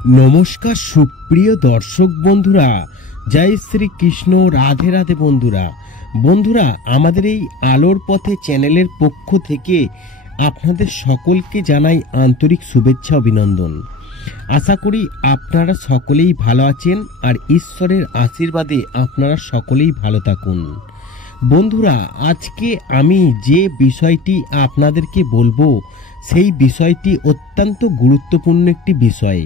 নমস্কার সুপ্রিয় দর্শক বন্ধুরা, জয় শ্রী কৃষ্ণ, রাধে রাধে বন্ধুরা আমাদের এই আলোর পথে চ্যানেলের পক্ষ থেকে আপনাদের সকলকে জানাই আন্তরিক শুভেচ্ছা অভিনন্দন। আশা করি আপনারা সকলেই ভালো আছেন আর ঈশ্বরের আশীর্বাদে আপনারা সকলেই ভালো থাকুন। বন্ধুরা, আজকে আমি যে বিষয়টি আপনাদেরকে বলবো সেই বিষয়টি অত্যন্ত গুরুত্বপূর্ণ একটি বিষয়।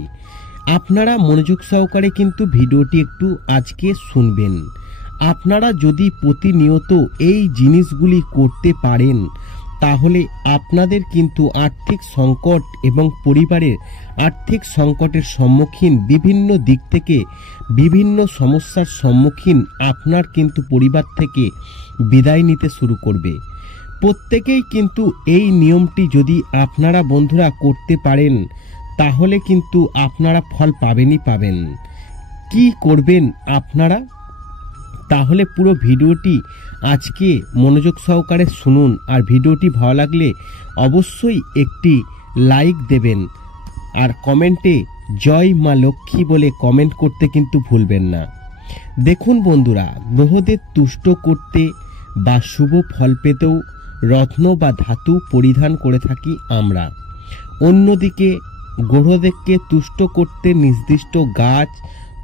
আপনারা মনোযোগ সহকারে কিন্তু ভিডিওটি একটু আজকে শুনবেন। আপনারা যদি প্রতিনিয়ত এই জিনিসগুলি করতে পারেন তাহলে আপনাদের কিন্তু আর্থিক সংকট এবং পরিবারের আর্থিক সংকটের সম্মুখীন বিভিন্ন দিক থেকে বিভিন্ন সমস্যার সম্মুখীন আপনার কিন্তু পরিবার থেকে বিদায় নিতে শুরু করবে। প্রত্যেকেই কিন্তু এই নিয়মটি যদি আপনারা বন্ধুরা করতে পারেন তাহলে কিন্তু আপনারা ফল পাবেন। কি করবেন আপনারা? তাহলে পুরো ভিডিওটি আজকে মনোযোগ সহকারে শুনুন, আর ভিডিওটি ভালো লাগলে অবশ্যই একটি লাইক দেবেন আর কমেন্টে জয় মা লক্ষ্মী বলে কমেন্ট করতে কিন্তু ভুলবেন না। দেখুন বন্ধুরা, গ্রহদের তুষ্ট করতে বা শুভ ফল পেতেও রত্ন বা ধাতু পরিধান করে থাকি আমরা। অন্যদিকে গ্রহদেরকে তুষ্ট করতে নির্দিষ্ট গাছ,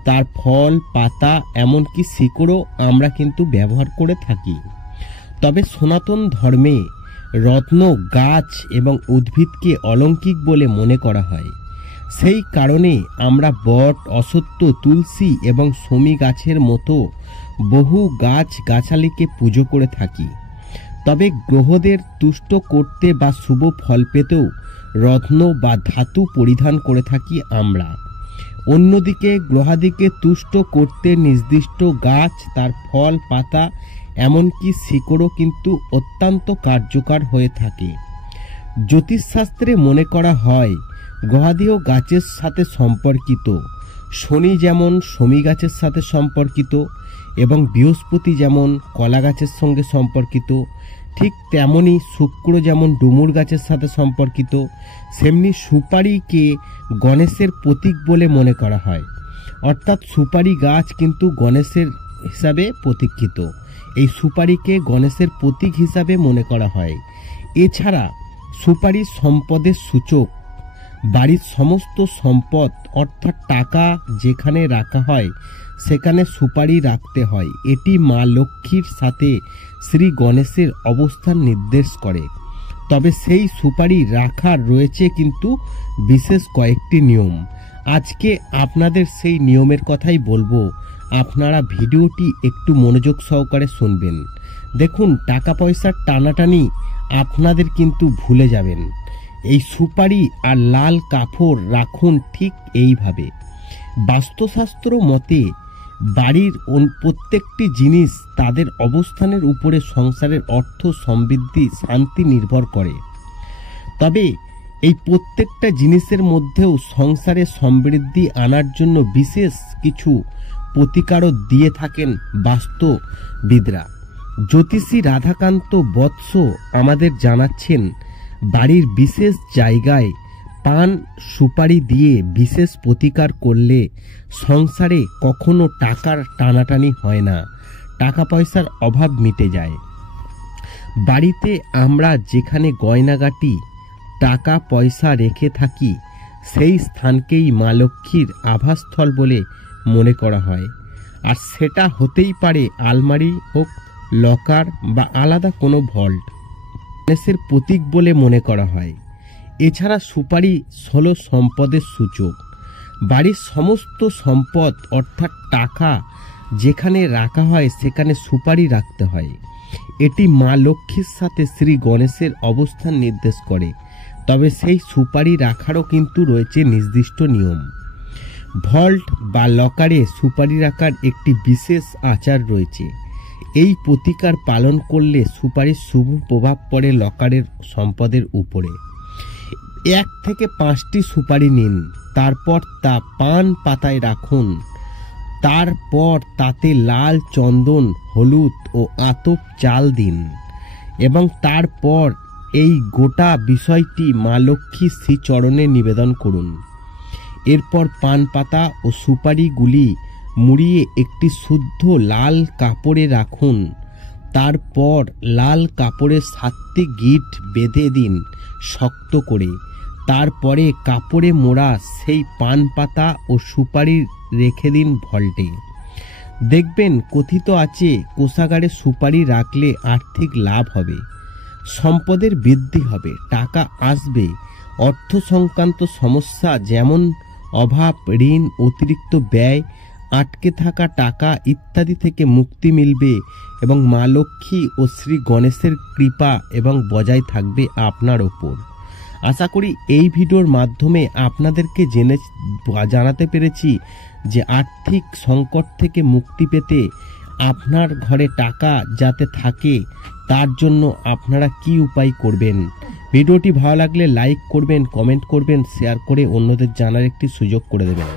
তার ফল, পাতা, এমনকি শিকড়ও আমরা কিন্তু ব্যবহার করে থাকি। তবে সনাতন ধর্মে রত্ন, গাছ এবং উদ্ভিদকে অলৌকিক বলে মনে করা হয়। সেই কারণে আমরা বট, অশ্বত্থ, তুলসী এবং শমী গাছের মতো বহু গাছগাছালিকে পুজো করে থাকি। তবে গ্রহদের তুষ্ট করতে বা শুভ ফল পেতেও রত্ন বা ধাতু পরিধান করে থাকি আমরা। অন্যদিকে গ্রহাদিকে তুষ্ট করতে নির্দিষ্ট গাছ, তার ফল, পাতা, এমনকি শিকড়ও কিন্তু অত্যন্ত কার্যকর হয়ে থাকে। জ্যোতিষশাস্ত্রে মনে করা হয় গ্রহাদিও গাছের সাথে সম্পর্কিত। শনি যেমন শমী গাছের সাথে সম্পর্কিত এবং বৃহস্পতি যেমন কলা গাছের সঙ্গে সম্পর্কিত, ঠিক তেমনি শুক্র যেমন ডুমুর গাছের সাথে সম্পর্কিত, সেমনি সুপারিকে গণেশের প্রতীক বলে মনে করা হয়। অর্থাৎ সুপারি গাছ কিন্তু গণেশের হিসাবে প্রতীক্ষিত। এই সুপারিকে গণেশের প্রতীক হিসাবে মনে করা হয়। এছাড়া সুপারি সম্পদের সূচক। বাড়ির সমস্ত সম্পদ অর্থাৎ টাকা যেখানে রাখা হয় সেখানে সুপারি রাখতে হয়। এটি মা লক্ষ্মীর সাথে শ্রী গণেশের অবস্থান নির্দেশ করে। তবে সেই সুপারি রাখার রয়েছে কিন্তু বিশেষ কয়েকটি নিয়ম। আজকে আপনাদের সেই নিয়মের কথাই বলবো। আপনারা ভিডিওটি একটু মনোযোগ সহকারে শুনবেন। দেখুন, টাকা পয়সার টানাটানি আপনাদের কিন্তু ভুলে যাবেন। এই সুপারি আর লাল কাপড় রাখুন ঠিক এইভাবে। বাস্তুশাস্ত্র মতে বাড়ির প্রত্যেকটি জিনিস তাদের অবস্থানের উপরে সংসারের অর্থ, সমৃদ্ধি, শান্তি নির্ভর করে। তবে এই প্রত্যেকটা জিনিসের মধ্যেও সংসারে সমৃদ্ধি আনার জন্য বিশেষ কিছু প্রতিকারও দিয়ে থাকেন বাস্তুবিদরা। জ্যোতিষী রাধাকান্ত বৎস আমাদের জানাচ্ছেন, বাড়ির বিশেষ জায়গায় পান সুপারি দিয়ে বিশেষ প্রতিকার করলে সংসারে কখনো টাকার টানাটানি হয় না, টাকা পয়সার অভাব মিটে যায়। বাড়িতে আমরা যেখানে গয়নাগাটি, টাকা পয়সা রেখে থাকি সেই স্থানকেই মা লক্ষ্মীর আবাসস্থল বলে মনে করা হয়। আর সেটা হতেই পারে আলমারি হোক, লকার বা আলাদা কোনো ভল্ট। গণেশের প্রতীক বলে মনে করা হয়। এছাড়া সুপারি হলো সম্পদের সূচক। বাড়ির সমস্ত সম্পদ অর্থাৎ টাকা যেখানে রাখা হয় সেখানে সুপারি রাখতে হয়। এটি মা লক্ষ্মীর সাথে শ্রী গণেশের অবস্থান নির্দেশ করে। তবে সেই সুপারি রাখারও কিন্তু রয়েছে নির্দিষ্ট নিয়ম। ভল্ট বা লকারে সুপারি রাখার একটি বিশেষ আচার রয়েছে। এই প্রতিকার পালন করলে সুপারির শুভ প্রভাব পড়ে লকারের সম্পদের উপরে। 1 থেকে 5টি সুপারি নিন, তারপর তা পান পাতায় রাখুন। তারপর তাতে লাল চন্দন, হলুদ ও আতপ চাল দিন এবং তারপর এই গোটা বিষয়টি মা লক্ষ্মীর শ্রীচরণে নিবেদন করুন। এরপর পান পাতা ও সুপারিগুলি মুড়িয়ে একটি শুদ্ধ লাল কাপড়ে রাখুন। তারপর লাল কাপড়ে 7টি গিঁট বেঁধে দিন শক্ত করে। তারপরে কাপড়ে মোড়া সেই পান পাতা ও সুপারি রেখে দিন ভল্টে। দেখবেন কথিত আছে কোষাগারে সুপারি রাখলে আর্থিক লাভ হবে, সম্পদের বৃদ্ধি হবে, টাকা আসবে, অর্থ সংক্রান্ত সমস্যা যেমন অভাব, ঋণ, অতিরিক্ত ব্যয়, আটকে থাকা টাকা ইত্যাদি থেকে মুক্তি মিলবে এবং মা লক্ষ্মী ও শ্রী গণেশের কৃপা এবং বজায় থাকবে আপনার ওপর। আশা করি এই ভিডিওর মাধ্যমে আপনাদেরকে জানাতে পেরেছি যে আর্থিক সংকট থেকে মুক্তি পেতে আপনার ঘরে টাকা যাতে থাকে তার জন্য আপনারা কি উপায় করবেন। ভিডিওটি ভালো লাগলে লাইক করবেন, কমেন্ট করবেন, শেয়ার করে অন্যদের জানার একটি সুযোগ করে দেবেন।